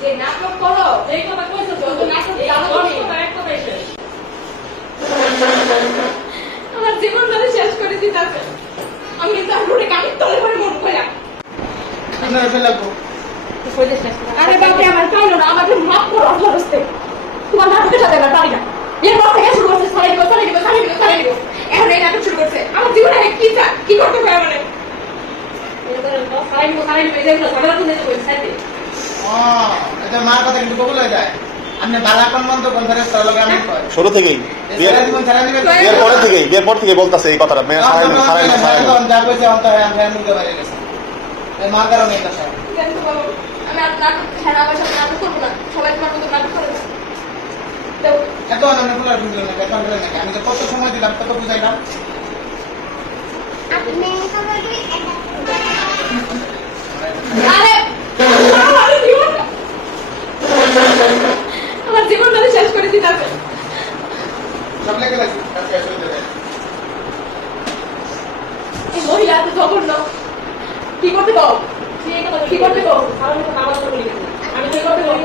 যে নাটক করো এই কথা কইছো তো নাটক জানো তুমি একটা বেশি আমার জীবনটা শেষ করে দিতাছে আমি কিন্তু রুটে কামি তলে পড়ে মন কইরা আমরা ফেলাবো আরে বাবা আমার পাইলো না আমাকে মাফ করো আল্লাহর রাস্তে তোমার নাটকের সাথে না পারি না এরপর থেকে শুরু করছে ছড়াই দিব এখন এই নাটক শুরু করছে আমার জীবনে কি করতে পারে মানে এটা মার কথা কিন্তু কবুল হয়ে যায় আপনি বালাকন মন্দ কনফারেন্স তার লগে আমি কই শুরু থেকেই বিয়ের পর থেকে বলতাছে এই কথাটা মেয়ে সারাই যা কইছে অন্ত হয় আমি মুখে বাইরে গেছে এই মার কারণে এটা সব কিন্তু বলো আমি আর নাটক ছাড়া আমার সাথে নাটক করবো না সবাই তোমার মতো নাটক করে না এত আনন্দ ফুলার বুঝলো না বেতন দিলেন নাকি আমি তো কত সময় দিলাম কত বুঝাইলাম আরে আমার জীবনটা শেষ করে দিতাছে সব লেগে লাগছে কাছে আসলে দেবে এই মহিলা তো জঘন্য কি করতে পাও কি করতে পাও আমি কি করতে পারি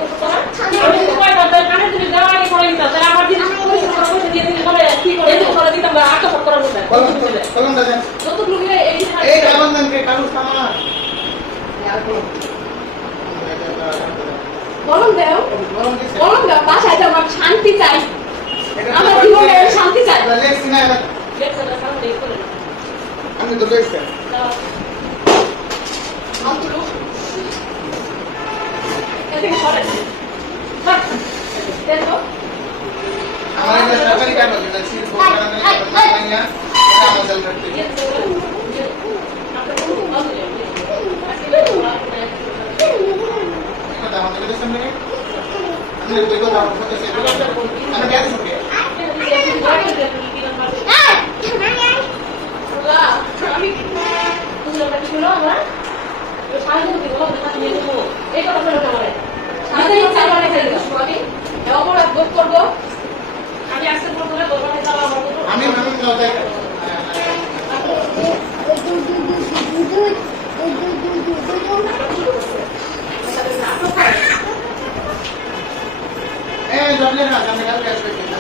আমি তো কয় না তার কানে তুমি দেওয়া আগে করে দিতাম তার আমার জিনিস পয়সা দিয়ে দিলে বলে কি করে এই করে দিতাম বা আটক করার মতো কলম দাও যত লুকিয়ে এই কালন্দনকে কালু সামা বলুন দাও বাসায় যাও আমার শান্তি চাই আমার জীবনে শান্তি চাই লেখছি না আমি তো লেখছি অন্তরু এদিকে সরেন দেখো আমার এটা সরকারি কাজ আছে সিল ফোন করা নেই না এটা আমাদের করতে কথা আমাদের কাছে সামনে আমি দেখো দাও ফটো সেভ আমি কেন শুনকে আমি তুমি লোকটা শুনো আমার সারাদিন কি বলো দেখা নিয়ে দেবো এই কথা বলো আমারে সারাদিন চালানে খাই দেবো আমি অপরাধ বোধ করবো আমি আজকে বলবো না দরবারে যাওয়া আমার আমি যাও তাই জবলে না আমি কালকে আসবে না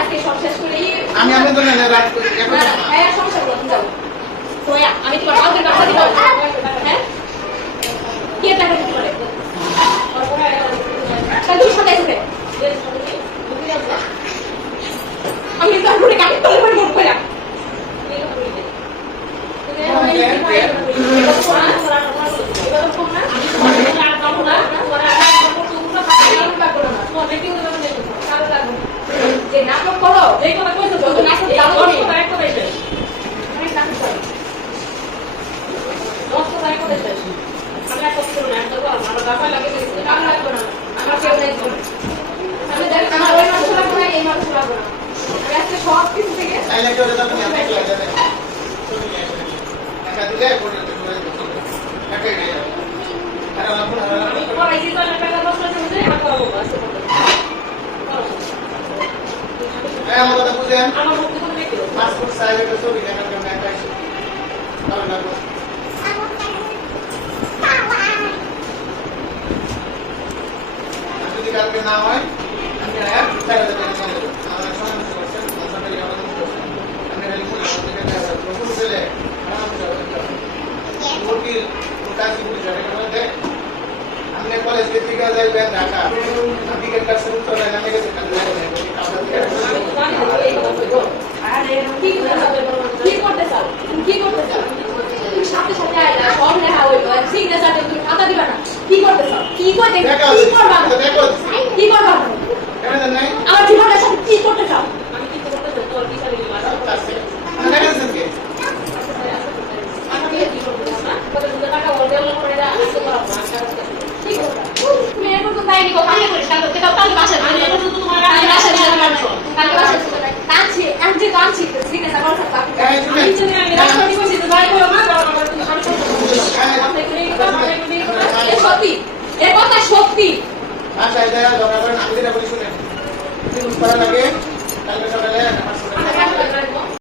আজকে সব শেষ করেই আমি তো না রাত করে এখন হ্যাঁ সমস্যা করতে যাও তোয়া আমি তোমার কাউকে টাকা দিব হ্যাঁ কে টাকা দিতে পারে কালকে সবাই আসবে আমি তো রুটে কামি তলে পড়ে মন কইরা যে নাটক করো এই কথা কইছো তো নাটক জানো তুমি একটা বেশি আমি নাটক করি দশটা তাই করে শেষ আমি একটা কিছু না একটা বল আমার দাবা লাগে দিতে দাম লাগবে না আমার কেউ নেই আমি দেখ আমার ওই মানুষ লাগবে না এই মানুষ লাগবে না আমি আজকে সব কিছু থেকে চাইলে কেউ যেটা তুমি আমাকে লাগে দেবে টাকা দিলে কোটা করে টাকাই নেই আর আমি পড়াই দিতে না টাকা 10 লাখ দিতে আর করব আজকে আমার কথা বুঝেন আমার মুখ থেকে দেখো পাসপোর্ট সাইজের ছবি দেখার জন্য একটা আছে তাহলে লাগবে যদি কালকে না হয় আমি আর তাহলে দেবেন আমার সময় করছেন সরকারি আবেদন করছেন আমি হেল্প করে আপনাদের কাছে প্রপোজ দিলে উকিল কাজী পুলিশ জায়গাতে আমি কলেজ থেকে যাইবেন ঢাকা আমি টিকিট শুরু করে আমি গেছে কালকে কি করতে চাও সাথে সাথে আইলা সব লেখা হইলো সিগনেচার তুমি খাতা দিবা না কি করতে চাও কি করতে কি করবা আমার জীবনের সাথে কি করতে চাও আমি কি করতে চাই তোর বিচারে টাকা বলতে করে তুমি এরকম তো তাই নিকো কানে করে সাথে দাও তাহলে বাসা আমি এরকম তো তোমার বাসা কালকে বাসা কাঁদছি আমি যে কাঁদছি সিগনেচার করতে